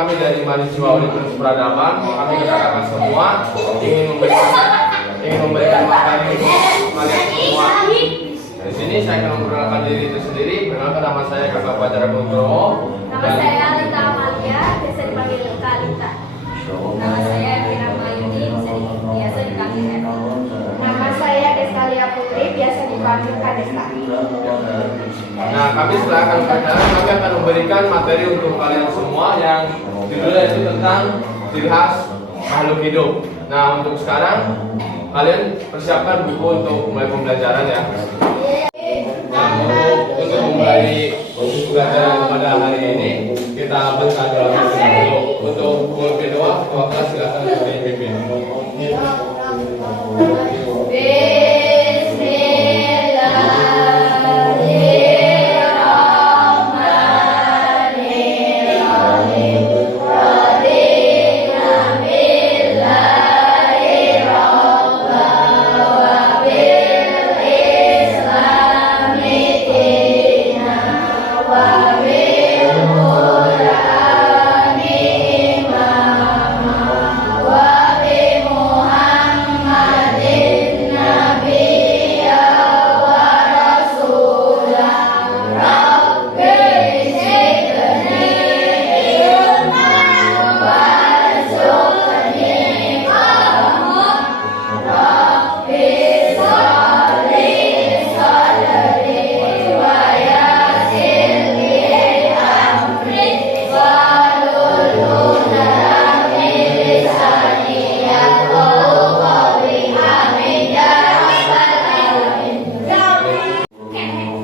kami dari mahasiswa Universitas Peradaban, kami rekan-rekan semua ingin memberikan materi untuk kalian semua. Di sini saya akan memperkenalkan diri itu sendiri. Perkenalkan, nama saya Kakak Fajar Nugroho. Nama saya Alita Amalia, biasa dipanggil Kak Alita. Nama saya Vina Mayuni, biasa dipanggil Eko. Nama saya Destalia Putri, biasa dipanggil Kak Desta. Nah, kami setelah akan berjalan, kami akan memberikan materi untuk kalian semua yang judulnya itu tentang ciri khas makhluk hidup. Nah, untuk sekarang kalian persiapkan buku untuk mulai pembelajaran ya. Nah, untuk memulai pembelajaran pada hari ini, kita buka dalam dulu. Untuk buku kedua, ketua kelas silakan dipimpin.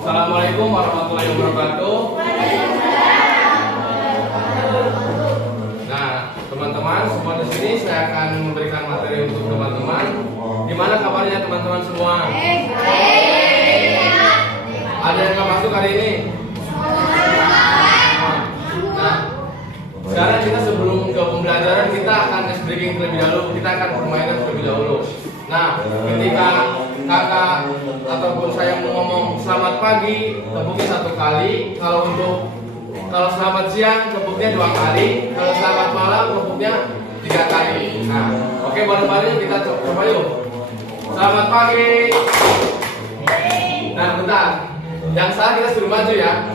Assalamualaikum warahmatullahi wabarakatuh. Nah, teman-teman semua di sini saya akan memberikan materi untuk teman-teman. Gimana kabarnya teman-teman semua? Ada yang nggak masuk hari ini? Nah, sekarang kita sebelum ke pembelajaran kita akan ice breaking terlebih dahulu. Kita akan permainan terlebih dahulu. Nah, ketika kakak ataupun saya mau ngomong selamat pagi, tepuknya 1 kali. Kalau selamat siang, tepuknya 2 kali. Kalau selamat malam, tepuknya 3 kali. Nah, oke, bareng-bareng kita coba yuk. Selamat pagi. Nah, bentar. Yang salah kita suruh maju ya.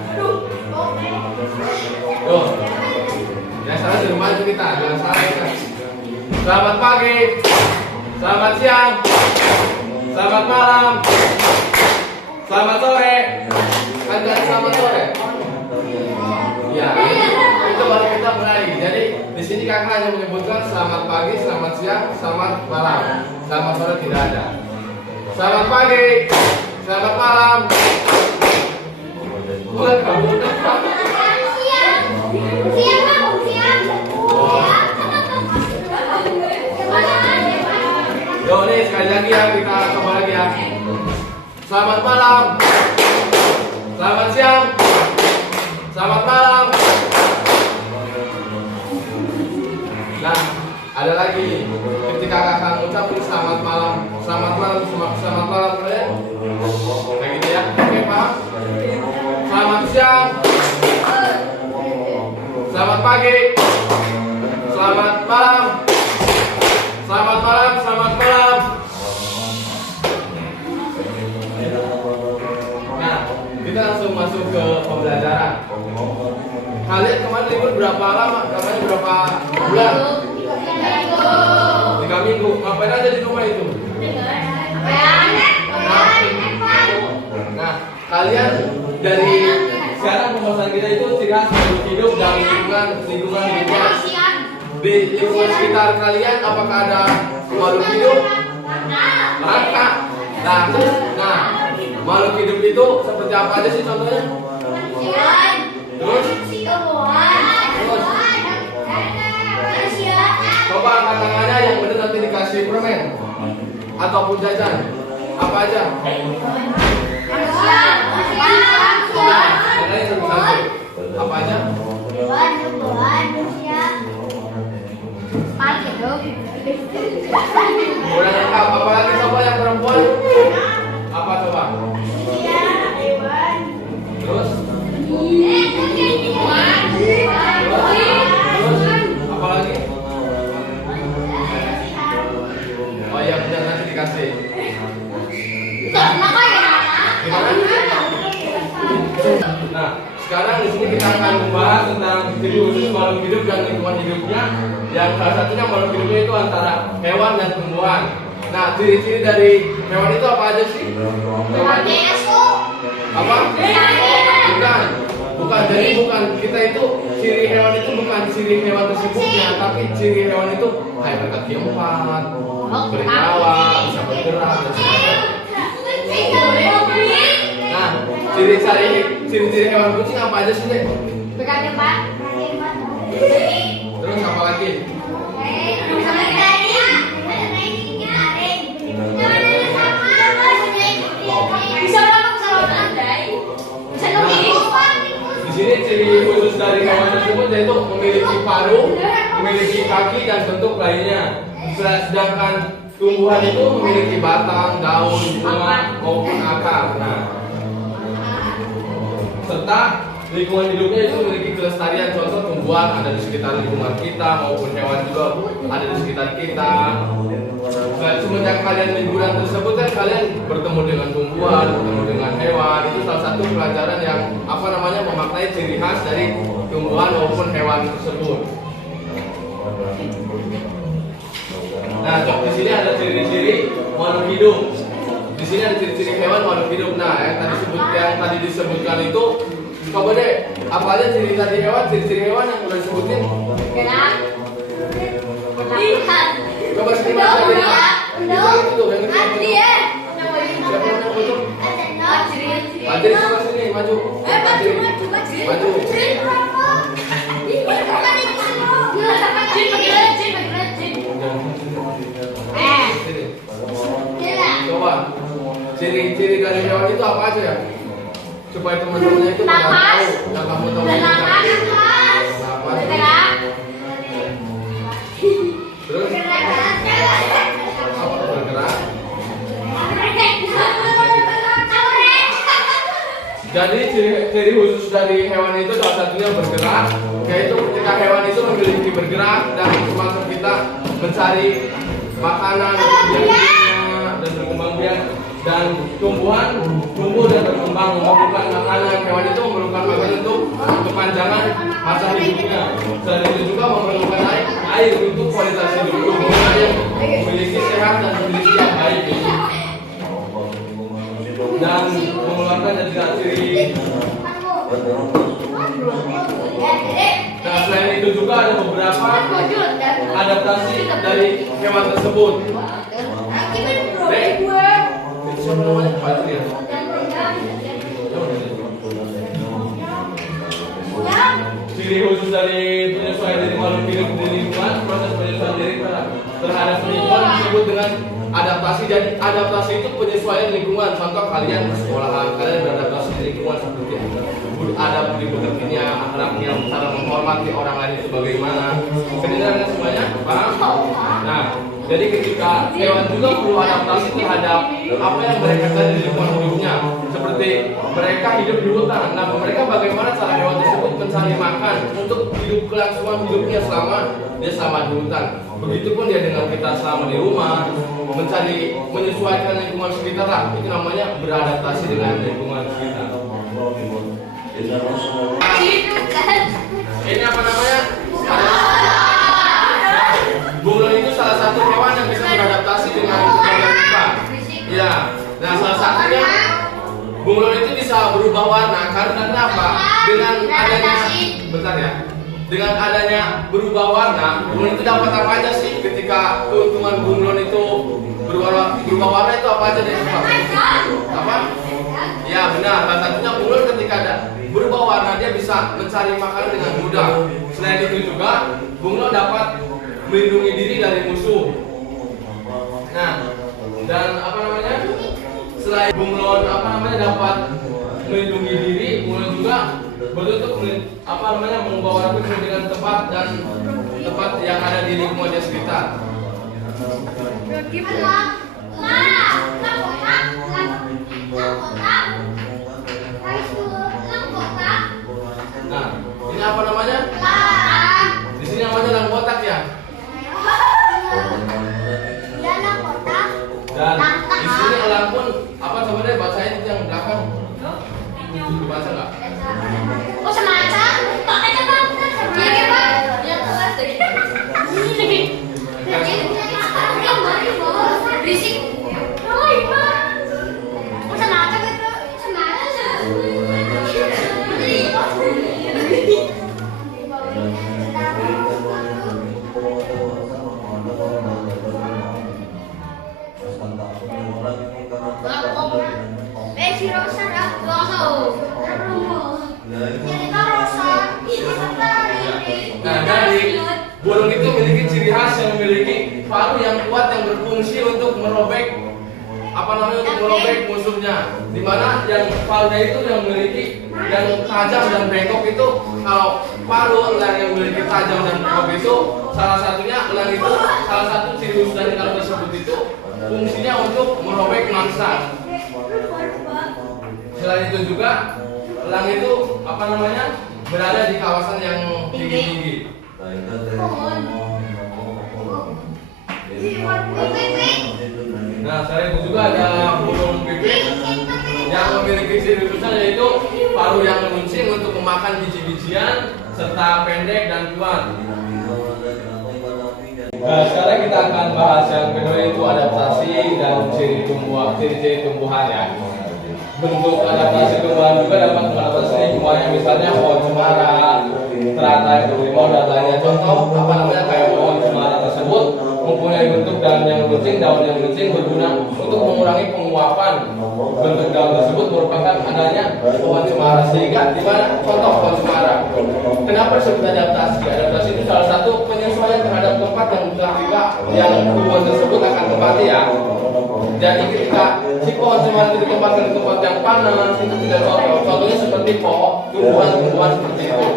Tuh. Yang salah suruh maju kita. Yang salah kita. Selamat pagi. Selamat siang. Selamat malam. Selamat sore. Kan dari selamat sore. Ya, itu baru kita mulai. Jadi di sini kakak hanya menyebutkan selamat pagi, selamat siang, selamat malam. Selamat sore tidak ada. Selamat pagi. Selamat malam. Bukan kamu. Yo, nih sekali lagi ya, kita coba lagi ya. Selamat malam. Selamat siang. Selamat malam. Nah, ada lagi. Ketika kakak ngucapin selamat malam, selamat malam, selamat malam kalian. Kayak gitu ya. Oke, paham? Selamat siang. Selamat pagi. Selamat malam. Selamat malam, selamat malam. Nah, kita langsung masuk ke pembelajaran. Kalian kemarin libur berapa lama? Kemarin berapa bulan? 3 minggu. Ngapain aja di rumah itu? Nah, kalian dari sekarang pembahasan kita itu ciri khas hidup dan lingkungan hidup. Di lingkungan sekitar kalian apakah ada makhluk hidup? Ada. Nah, makhluk hidup itu seperti apa aja sih contohnya? Terus? Coba angkat tangannya yang benar nanti dikasih permen ataupun jajan. Apa aja? Yang lain satu-satu. Apa aja? Udah lengkap. Apa lagi coba yang perempuan? Apa coba? Terus? Terus? sekarang di sini kita akan membahas tentang ciri khusus makhluk hidup dan lingkungan hidupnya. Yang salah satunya makhluk hidupnya itu antara hewan dan tumbuhan. Nah, ciri-ciri dari hewan itu apa aja sih? Apa? Bukan. Bukan. Jadi bukan kita itu ciri hewan itu bukan ciri hewan tersebutnya, tapi ciri hewan itu kayak berkaki 4, bernyawa, bisa bergerak dan sebagainya. Nah, ciri-ciri hewan kucing apa aja sih, Dek? Berkaki 4. Terus apa lagi? Di sini ciri khusus dari hewan tersebut yaitu memiliki paruh, memiliki kaki dan bentuk lainnya. Sedangkan tumbuhan itu memiliki batang, daun, bunga maupun akar. Nah, serta lingkungan hidupnya itu memiliki kelestarian. Contoh tumbuhan ada di sekitar lingkungan kita maupun hewan juga ada di sekitar kita. Semenjak kalian liburan tersebut kan kalian bertemu dengan tumbuhan, bertemu dengan hewan. Itu salah satu pelajaran yang memaknai ciri khas dari tumbuhan maupun hewan tersebut. Nah, di sini ada ciri-ciri makhluk hidup. Di sini ada ciri-ciri hewan makhluk hidup. Nah, yang tadi disebutkan itu, coba deh, apa aja ciri-ciri hewan yang udah disebutin? Gerak. Lihat. Coba sini Mas. Adri coba sini maju. Maju. Coba ciri-ciri dari hewan itu apa aja ya? Supaya teman-temannya itu pada tahu yang kamu tahu. Terus apa bergerak? Jadi ciri khusus dari hewan itu salah satunya bergerak, yaitu ketika hewan itu memiliki bergerak dan termasuk kita mencari makanan dan berkembang biak. Dan tumbuhan tumbuh dan berkembang memerlukan makanan. Hewan itu memerlukan makanan untuk kepanjangan masa hidupnya. Selain itu juga memerlukan air untuk kualitas hidup tumbuhan yang memiliki sehat dan memiliki yang baik. Dan mengeluarkan ciri. Nah, selain itu juga ada beberapa adaptasi dari hewan tersebut. Siapa namanya? Patri ya? Ciri khusus dari penyesuaian diri makhluk hidup di lingkungan, proses penyesuaian diri terhadap lingkungan disebut dengan adaptasi. Jadi adaptasi itu penyesuaian lingkungan. Contoh kalian di sekolahan, kalian beradaptasi di lingkungan seperti ada budi pekertinya, akhlaknya, cara menghormati orang lain itu bagaimana. Kedengaran semuanya? Paham? Nah, jadi ketika hewan juga perlu adaptasi terhadap apa yang mereka cari di lingkungan hidupnya. Seperti mereka hidup di hutan. Nah, mereka bagaimana cara hewan tersebut mencari makan untuk hidup kelangsungan hidupnya selama di hutan. Begitupun dia dengan kita selama di rumah, menyesuaikan lingkungan sekitar lah. Itu namanya beradaptasi dengan lingkungan sekitar. Ini apa namanya? Bunglon itu salah satu hewan yang bisa beradaptasi dengan lingkungan kita. Ya, nah salah satunya bunglon itu bisa berubah warna karena apa? Dengan adanya berubah warna, bunglon itu dapat apa aja sih? Ketika keuntungan bunglon itu berubah warna itu apa aja deh? Apa? Ya benar, salah satunya bunglon ketika ada berubah warna dia bisa mencari makanan dengan mudah. Selain itu juga bunglon dapat melindungi diri dari musuh. Nah, dan selain bunglon dapat melindungi diri, bunglon juga bertutup mengubah warna sesuai dengan tempat yang ada di lingkungan sekitar. Nah, ini apa namanya? Di sini namanya elang botak ya. Dan di sini elang pun apa sebenarnya bacain itu yang belakang? Dibaca nggak? Burung itu memiliki ciri khas yang memiliki paruh yang kuat yang berfungsi untuk merobek untuk merobek musuhnya. Dimana yang paruhnya itu yang memiliki yang tajam dan bengkok itu, kalau paruh elang yang memiliki tajam dan bengkok itu salah satunya elang itu salah satu ciri khusus dari elang tersebut itu fungsinya untuk merobek mangsa. Selain itu juga elang itu berada di kawasan yang tinggi-tinggi. Nah, selain itu juga ada burung pipit yang memiliki ciri khususnya yaitu paruh yang meruncing untuk memakan biji-bijian serta pendek dan kuat. Nah, sekarang kita akan bahas yang kedua yaitu adaptasi dan ciri-ciri tumbuhan ya. Bentuk adaptasi tumbuhan juga dapat mengadaptasi lingkungannya, misalnya pohon cemara, teratai, berlimau dan lainnya. Contoh kayak pohon cemara tersebut mempunyai bentuk daun yang runcing berguna untuk mengurangi penguapan. Bentuk daun tersebut merupakan adanya pohon cemara, sehingga di mana contoh pohon cemara. Kenapa disebut adaptasi? Adaptasi itu salah satu penyesuaian terhadap tempat yang tumbuhan tersebut akan tempati ya. Jadi ketika si pohon cemara itu ditempatkan di tempat yang panas itu tidak cocok. Contohnya seperti tumbuhan seperti itu.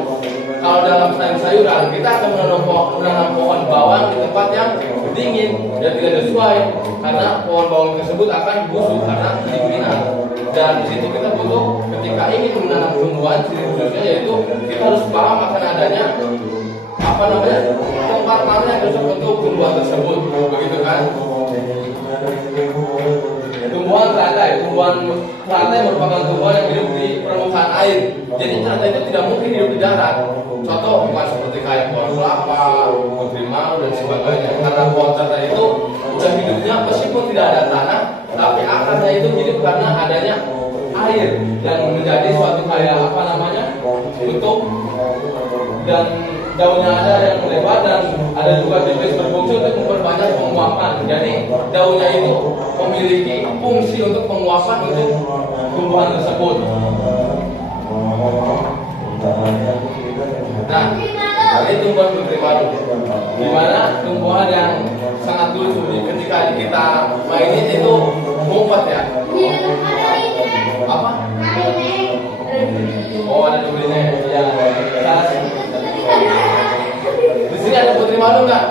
Kalau dalam sayur-sayuran kita akan menanam pohon bawang di tempat yang dingin dan tidak sesuai, karena pohon bawang tersebut akan busuk karena kedinginan. Dan di situ kita butuh ketika ingin menanam tumbuhan, ciri khususnya yaitu kita harus paham akan adanya tempat tanam yang cocok untuk tumbuhan tersebut, begitu kan? Tumbuhan teratai merupakan tumbuhan yang hidup di permukaan air. Jadi teratai itu tidak mungkin hidup di darat. Contoh bukan seperti kayak pohon kelapa, putri mau dan sebagainya. Karena pohon teratai itu hidupnya meskipun tidak ada tanah, tapi akarnya itu hidup karena adanya air dan menjadi suatu kayak bentuk dan daunnya ada yang lebar dan ada juga tipis berfungsi untuk memperbanyak penguapan. Jadi daunnya itu memiliki fungsi untuk penguapan untuk tumbuhan tersebut. Nah, ini tumbuhan putri madu, di mana tumbuhan yang sangat lucu. Ketika kita mainin itu ngumpet ya. Apa? Oh, ada durinya ya. Di sini ada putri malu nggak?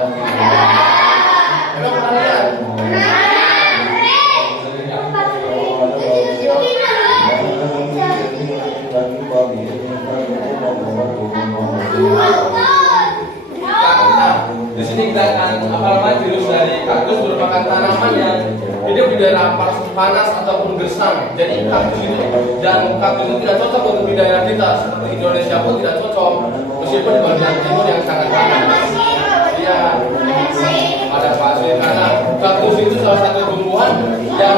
Emang pernah lihat? Di sini kita akan virus dari kaktus merupakan tanaman yang hidup di daerah panas ataupun gersang. Jadi kaktus itu tidak cocok untuk di daerah kita seperti Indonesia pun tidak cocok, meskipun di bagian timur yang sangat panas. Iya, ada pasir karena kaktus itu salah satu tumbuhan yang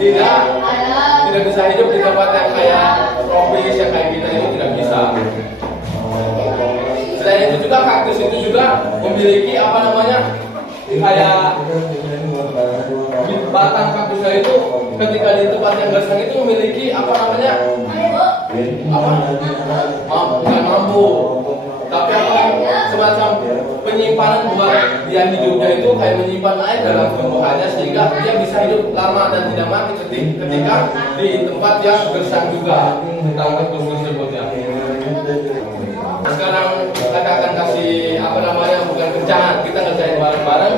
tidak bisa hidup di tempat yang kayak tropis yang kayak kita itu tidak bisa. Selain itu juga kaktus itu juga memiliki kayak batang kaktusnya itu ketika di tempat yang gersang itu memiliki bukan mampu, tapi semacam penyimpanan buat dia hidupnya itu kayak menyimpan air dalam tumbuhannya sehingga dia bisa hidup lama dan tidak mati ketika di tempat yang gersang juga tentang kaktus tersebut ya. Sekarang kita akan kasih bukan kerjaan, kita ngerjain bareng-bareng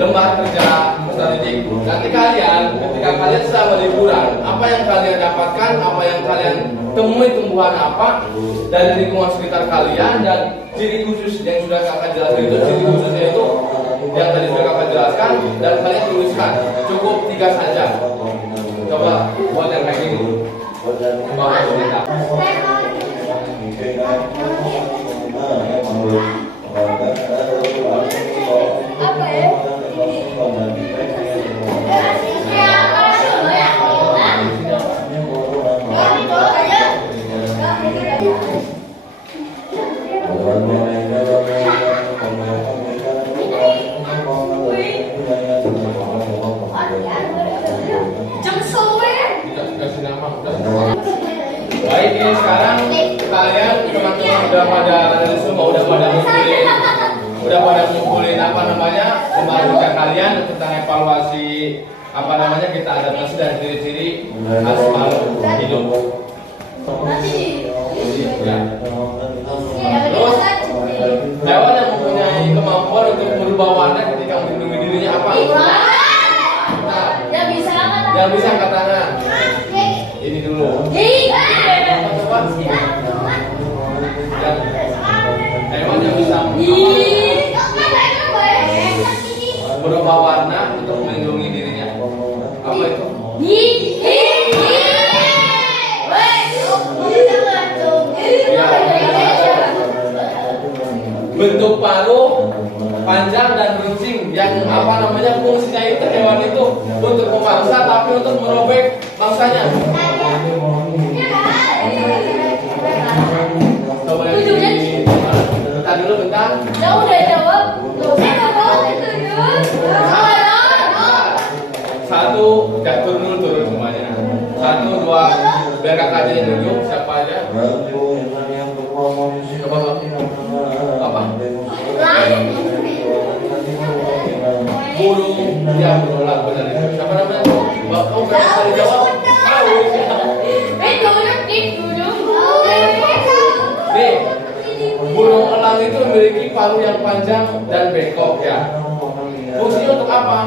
lembar kerja peserta didik. Nanti ketika kalian selama liburan, apa yang kalian dapatkan, apa yang kalian temui tumbuhan apa dari lingkungan sekitar kalian dan ciri khusus yang sudah kakak jelaskan itu, ciri khususnya itu yang tadi sudah kakak jelaskan dan kalian tuliskan. Cukup 3 saja. Coba buat yang kayak gini. Coba kita. Apa ya? Baik, sekarang kalian teman-teman udah pada ngumpulin apa namanya pembahasan kalian tentang evaluasi apa namanya kita adaptasi dan ciri-ciri khas makhluk hidup. Ya. Terus hewan yang mempunyai kemampuan untuk merubah warna ketika melindungi dirinya apa? Nah, yang bisa angkat tangan. Ini dulu. Hewan yang bisa berubah warna untuk melindungi dirinya. Apa itu? Ya, bentuk paruh panjang dan runcing yang apa namanya fungsinya itu hewan itu untuk memangsa tapi untuk merobek mangsanya. Coba bentar dulu bentar. Satu, turun semuanya. Satu, dua, biar kakaknya yang nunjuk siapa aja. Coba apa? Burung, ya burung lah benar itu. Siapa namanya? Kau gak bisa dijawab. Nih, burung elang itu memiliki paruh yang panjang dan bengkok ya. Fungsinya untuk apa?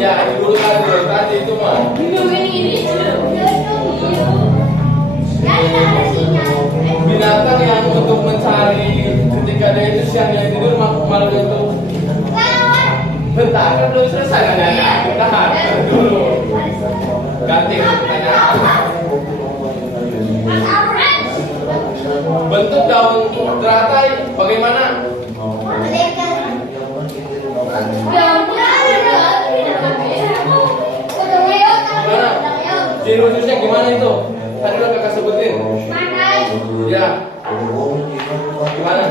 Ya, itu dulu tadi itu mah. Binatang yang untuk mencari ketika dia itu siangnya tidur malam itu. Bentar, kan belum selesai nanya. Tahan dulu. Ganti pertanyaan. Bentuk daun teratai bagaimana? Gimana? Ciri khususnya gimana itu? Tadi udah kakak sebutin. Ya. Gimana?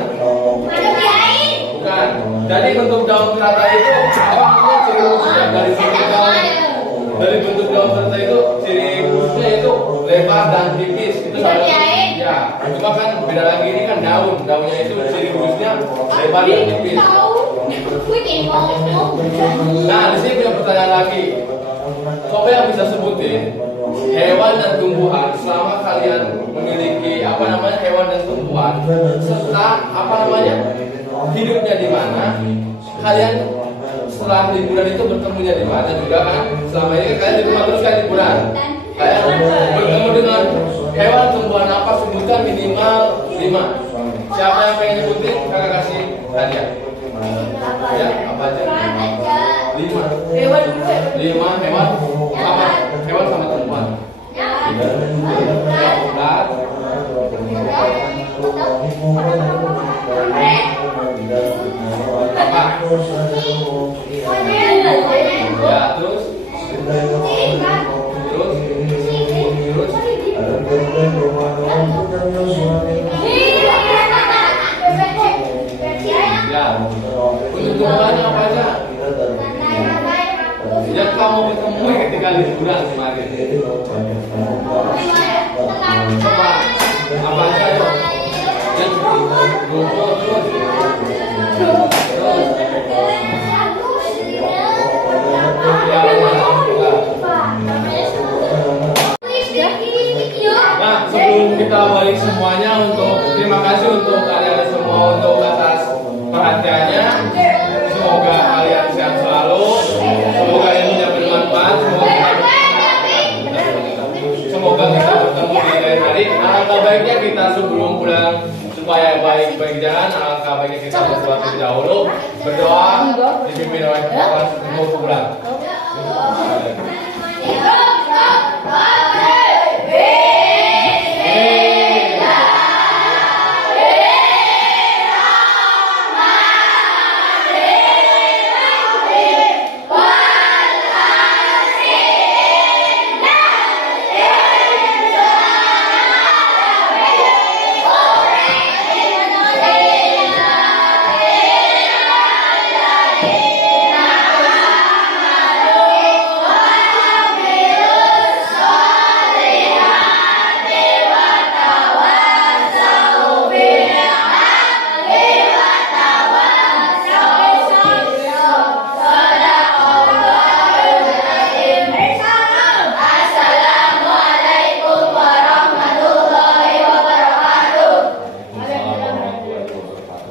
Bukan. Jadi bentuk daun teratai itu apa namanya ciri khususnya dari bentuk daun? Dari bentuk daun teratai itu ciri khususnya itu lebar dan tipis. Itu ya. Cuma kan beda lagi ini kan daunnya itu ciri khususnya lebar dan tipis. Nah, di sini punya pertanyaan lagi. Coba yang bisa sebutin hewan dan tumbuhan selama kalian memiliki apa namanya hewan dan tumbuhan serta apa namanya hidupnya di mana, kalian setelah liburan itu bertemunya di mana juga kan? Selama ini kalian di rumah terus kan liburan. Kalian bertemu dengan hewan tumbuhan apa sebutkan minimal 5. Siapa yang pengen nyebutin kakak kasih hadiah. Ya, apa aja? 5 hewan sama tumbuhan. Ya, terus ya, untuk tumbuhannya apa aja? Yang kamu ketemu ketika liburan kemarin. Coba apa aja yuk? Yang rumput terus. Nah, sebelum kita balik semuanya terima kasih untuk kalian semua untuk atas perhatiannya. Semoga kalian sehat selalu. Semoga ilmunya bermanfaat. Semoga kita bertemu di lain hari. Alangkah baiknya kita sebelum pulang supaya baik-baik jalan. Alangkah baiknya kita berdoa terlebih dahulu. Berdoa dipimpin oleh Tuhan sebelum pulang.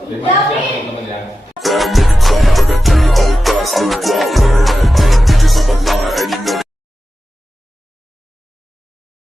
Terima kasih ya teman-teman ya.